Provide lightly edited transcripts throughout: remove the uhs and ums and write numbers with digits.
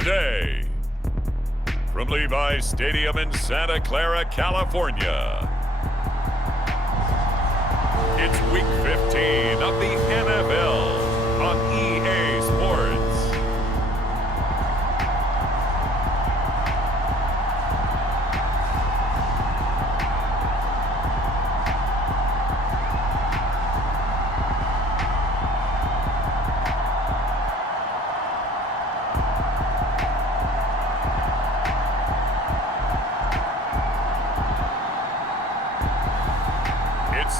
today. From Levi's Stadium in Santa Clara, California, it's Week 15 of the NFL on EA Sports.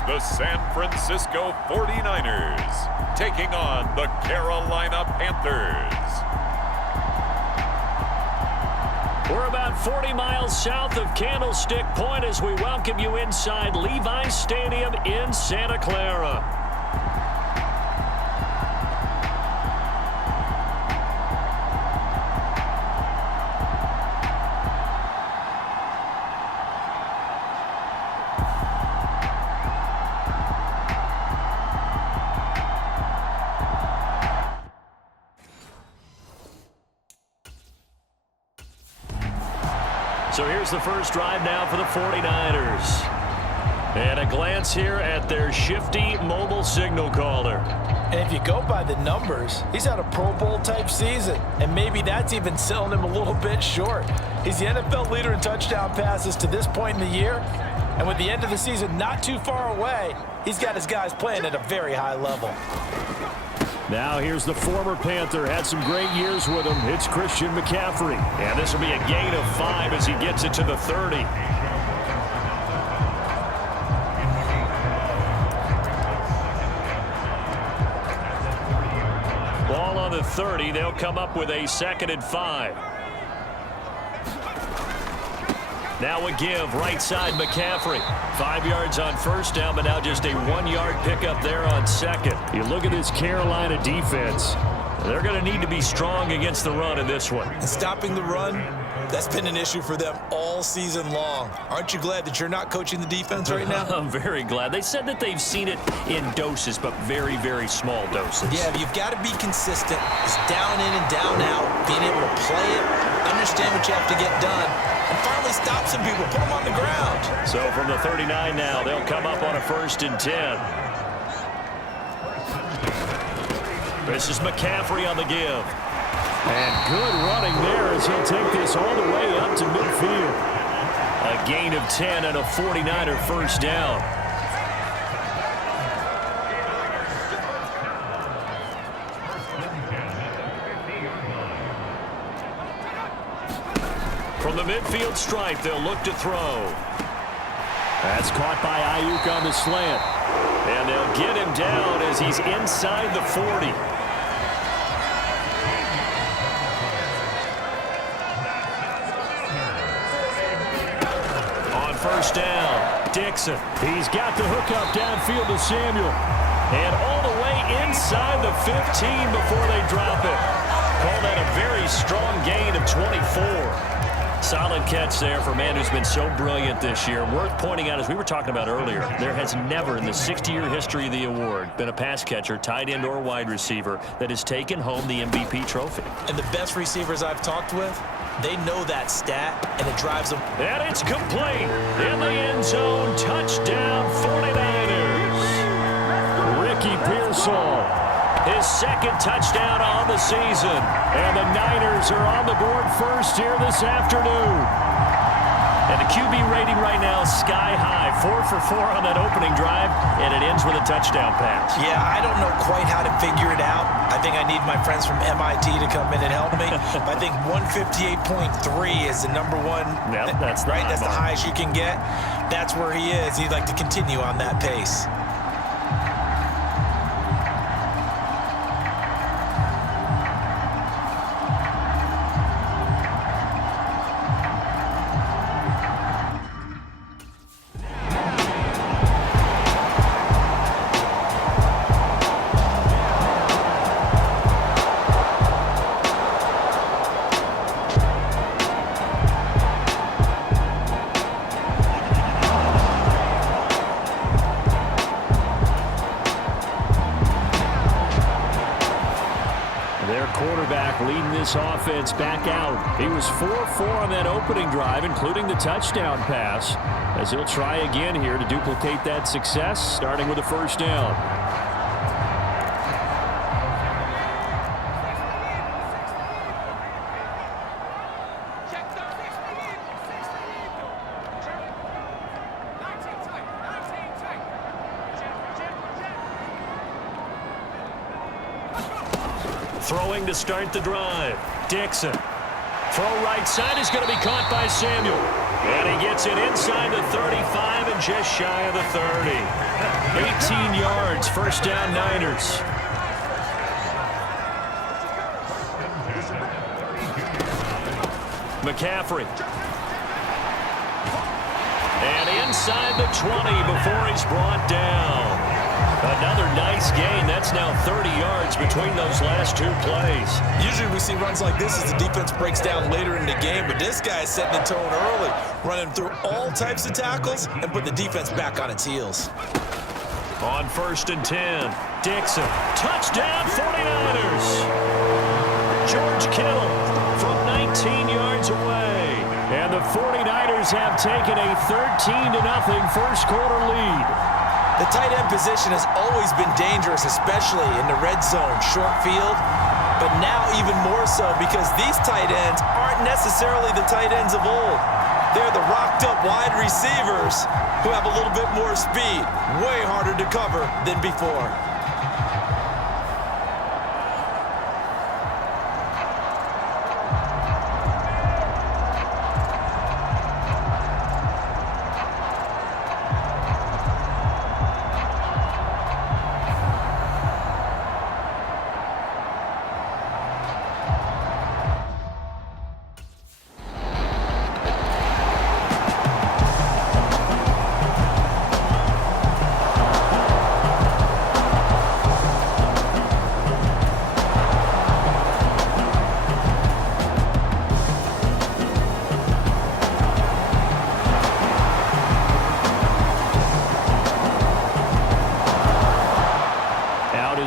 The San Francisco 49ers taking on the Carolina Panthers. We're about 40 miles south of Candlestick Point as we welcome you inside Levi's Stadium in Santa Clara. So here's the first drive now for the 49ers. And a glance here at their shifty mobile signal caller. And if you go by the numbers, he's had a Pro Bowl type season. And maybe that's even selling him a little bit short. He's the NFL leader in touchdown passes to this point in the year. And with the end of the season not too far away, he's got his guys playing at a very high level. Now here's the former Panther. Had some great years with him. It's Christian McCaffrey. And this will be a gain of 5 as he gets it to the 30. Ball on the 30. They'll come up with a 2nd and 5. Now a give, right side McCaffrey. 5 yards on first down, but now just a 1-yard pickup there on second. You look at this Carolina defense. They're going to need to be strong against the run in this one. And stopping the run, that's been an issue for them all season long. Aren't you glad that you're not coaching the defense right now? I'm very glad. They said that they've seen it in doses, but very, very small doses. Yeah, you've got to be consistent. It's down in and down out, being able to play it, understand what you have to get done, and finally stop some people, put them on the ground. So from the 39 now, they'll come up on a 1st and 10. This is McCaffrey on the give. And good running there as he'll take this all the way up to midfield. A gain of 10 and a 49er first down. From the midfield stripe, they'll look to throw. That's caught by Ayuk on the slant. And they'll get him down as he's inside the 40. On first down, Dixon. He's got the hook up downfield to Samuel. And all the way inside the 15 before they drop it. Call that a very strong gain of 24. Solid catch there for a man who's been so brilliant this year. Worth pointing out, as we were talking about earlier, there has never in the 60-year history of the award been a pass catcher, tight end or wide receiver that has taken home the MVP trophy. And the best receivers I've talked with, they know that stat, and it drives them. And it's complete in the end zone. Touchdown, 49ers. Ricky Pearsall. His 2nd touchdown on the season. And the Niners are on the board first here this afternoon. And the QB rating right now is sky high. 4 for 4 on that opening drive, and it ends with a touchdown pass. Yeah, I don't know quite how to figure it out. I think I need my friends from MIT to come in and help me. I think 158.3 is the number one. Yep, that's the right. That's the mark. highest you can get. That's where he is. He'd like to continue on that pace. offense back out. He was 4-4 on that opening drive, including the touchdown pass, as he'll try again here to duplicate that success, starting with a first down. Throwing to start the drive. Dixon. Throw right side is going to be caught by Samuel. And he gets it inside the 35 and just shy of the 30. 18 yards, first down Niners. McCaffrey. And inside the 20 before he's brought down. Another nice gain. That's now 30 yards between those last two plays. Usually we see runs like this as the defense breaks down later in the game, but this guy is setting the tone early, running through all types of tackles and put the defense back on its heels. On 1st and 10, Dixon. Touchdown 49ers. George Kittle from 19 yards away. And the 49ers have taken a 13-0 first quarter lead. The tight end position has always been dangerous, especially in the red zone, short field, but now even more so because these tight ends aren't necessarily the tight ends of old. They're the rocked-up wide receivers who have a little bit more speed, way harder to cover than before.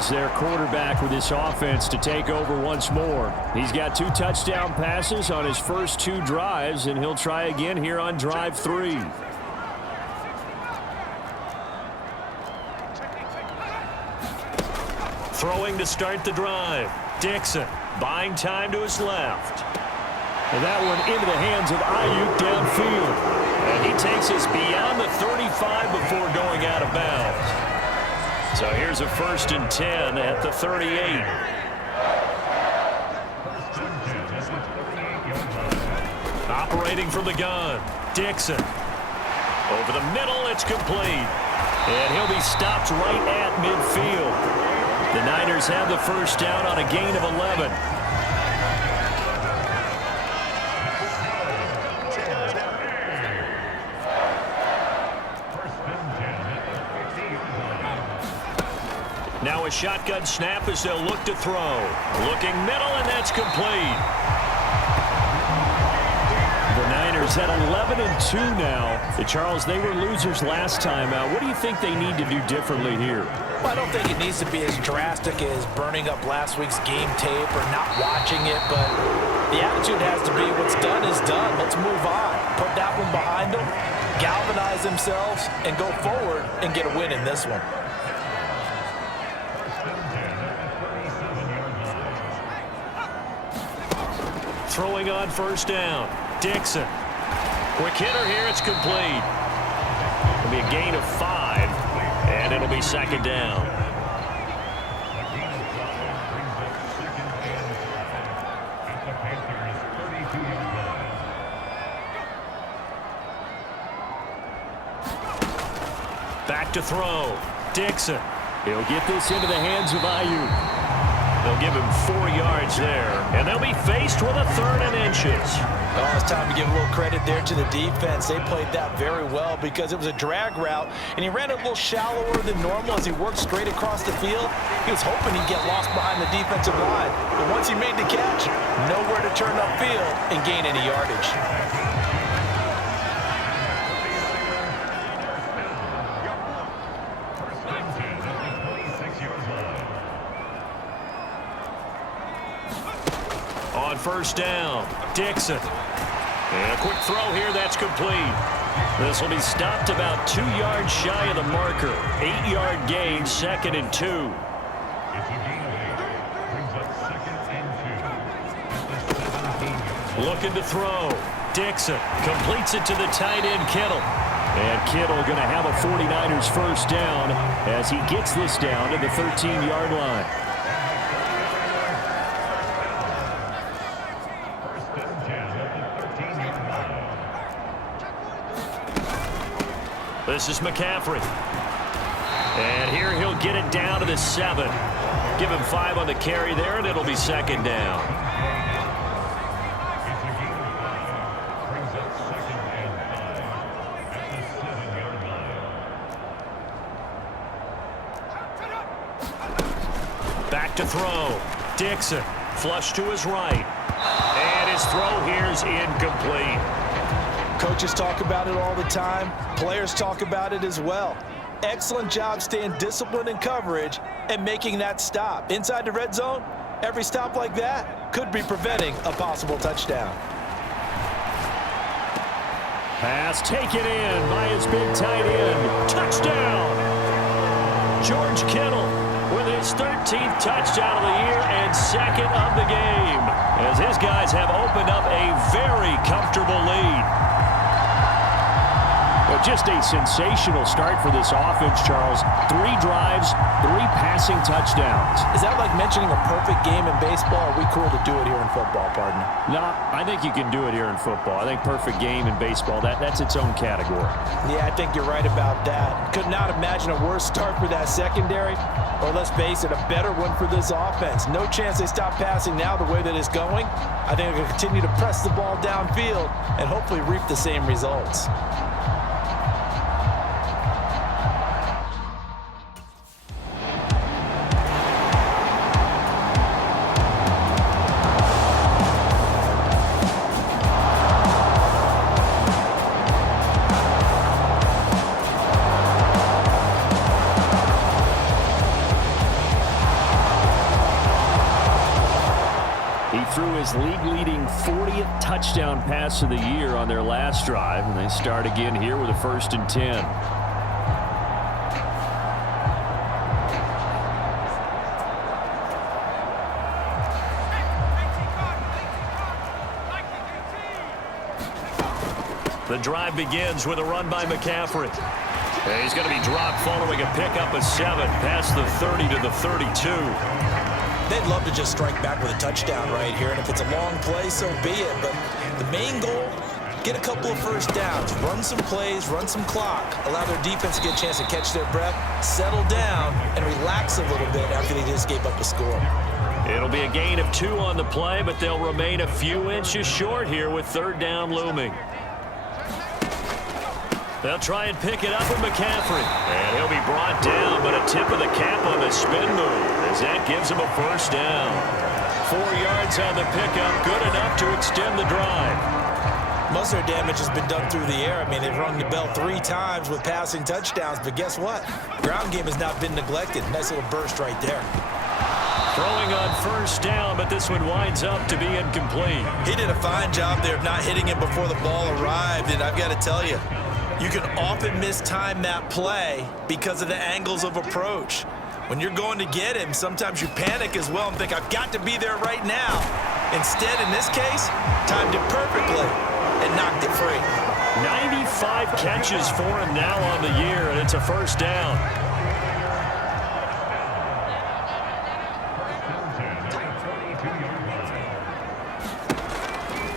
Their quarterback with this offense to take over once more. He's got 2 touchdown passes on his first 2 drives, and he'll try again here on drive 3. Throwing to start the drive. Dixon buying time to his left. And that one into the hands of Ayuk downfield. And he takes us beyond the 35 before going out of bounds. So here's a 1st and 10 at the 38. Operating from the gun, Dixon. Over the middle, it's complete. And he'll be stopped right at midfield. The Niners have the first down on a gain of 11. Now a shotgun snap as they'll look to throw. Looking middle, and that's complete. The Niners at 11-2 now. Charles, they were losers last time out. What do you think they need to do differently here? Well, I don't think it needs to be as drastic as burning up last week's game tape or not watching it, but the attitude has to be what's done is done. Let's move on. Put that one behind them, galvanize themselves, and go forward and get a win in this one. Throwing on first down. Dixon. Quick hitter here. It's complete. It'll be a gain of 5, and it'll be 2nd down. Back to throw. Dixon. He'll get this into the hands of Ayuk. They'll give him 4 yards there, and they'll be faced with a 3rd and inches. Oh, it's time to give a little credit there to the defense. They played that very well because it was a drag route, and he ran it a little shallower than normal as he worked straight across the field. He was hoping he'd get lost behind the defensive line, but once he made the catch, nowhere to turn upfield and gain any yardage. On 1st first down. Dixon. And a quick throw here, that's complete. This will be stopped about 2 yards shy of the marker. 8-yard gain, 2nd and 2. Looking to throw. Dixon completes it to the tight end, Kittle. And Kittle going to have a 49ers first down as he gets this down to the 13-yard line. This is McCaffrey. And here he'll get it down to the 7. Give him 5 on the carry there, and it'll be 2nd down. Back to throw. Dixon. Flush to his right. And his throw here is incomplete. Coaches talk about it all the time. Players talk about it as well. Excellent job staying disciplined in coverage and making that stop. Inside the red zone, every stop like that could be preventing a possible touchdown. Pass taken in by his big tight end. Touchdown! George Kittle with his 13th touchdown of the year and 2nd of the game, as his guys have opened up a very comfortable lead. Well, just a sensational start for this offense, Charles. 3 drives, 3 passing touchdowns. Is that like mentioning a perfect game in baseball? Or are we cool to do it here in football, partner? No, I think you can do it here in football. I think perfect game in baseball, that's its own category. Yeah, I think you're right about that. Could not imagine a worse start for that secondary, or let's face it, a better one for this offense. No chance they stop passing now the way that it's going. I think they're going to continue to press the ball downfield and hopefully reap the same results. His league-leading 40th touchdown pass of the year on their last drive, and they start again here with a 1st and 10. The drive begins with a run by McCaffrey. And he's going to be dropped following a pickup of 7 past the 30 to the 32. They'd love to just strike back with a touchdown right here, and if it's a long play, so be it. But the main goal, get a couple of first downs, run some plays, run some clock, allow their defense to get a chance to catch their breath, settle down, and relax a little bit after they just gave up a score. It'll be a gain of 2 on the play, but they'll remain a few inches short here with 3rd down looming. They'll try and pick it up with McCaffrey. And he'll be brought down, but a tip of the cap on the spin move, as that gives him a first down. 4 yards on the pickup, good enough to extend the drive. Most of their damage has been done through the air. I mean, they've rung the bell 3 times with passing touchdowns, but guess what? Ground game has not been neglected. Nice little burst right there. Throwing on first down, but this one winds up to be incomplete. He did a fine job there of not hitting him before the ball arrived, and I've got to tell you, you can often mistime that play because of the angles of approach. When you're going to get him, sometimes you panic as well and think, I've got to be there right now. Instead, in this case, timed it perfectly and knocked it free. 95 catches for him now on the year, and it's a first down.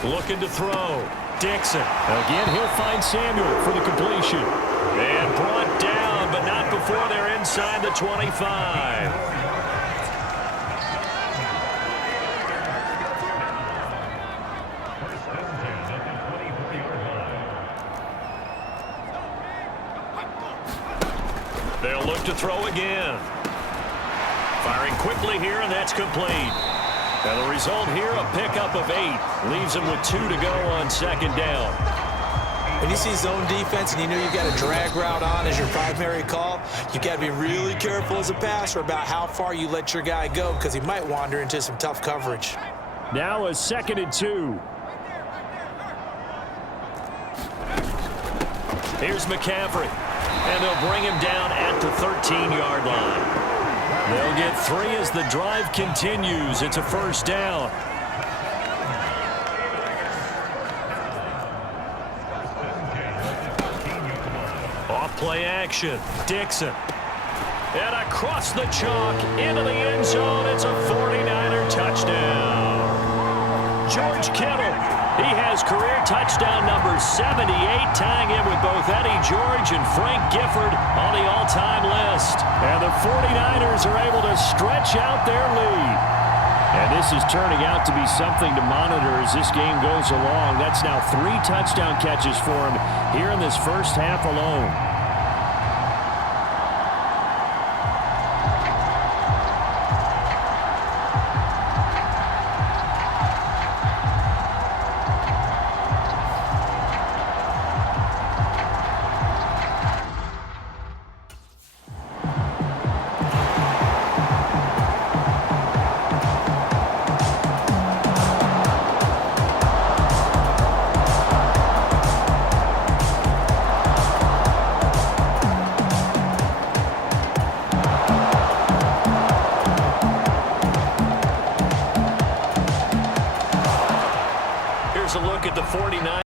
Looking to throw. Dixon. Again, he'll find Samuel for the completion. And brought down, but not before they're inside the 25. They'll look to throw again. Firing quickly here, and that's complete. And the result here, a pickup of 8. Leaves him with 2 to go on 2nd down. When you see zone defense and you know you've got a drag route on as your primary call, you've got to be really careful as a passer about how far you let your guy go because he might wander into some tough coverage. Now a 2nd and 2. Here's McCaffrey. And they'll bring him down at the 13-yard line. They'll get 3 as the drive continues. It's a 1st down. Off-play action. Dixon. And across the chalk into the end zone. It's a 49er touchdown. George Kittle. He has career touchdown number 78, tying him with both Eddie George and Frank Gifford on the all-time list. And the 49ers are able to stretch out their lead. And this is turning out to be something to monitor as this game goes along. That's now 3 touchdown catches for him here in this first half alone. Here's a look at the 49ers.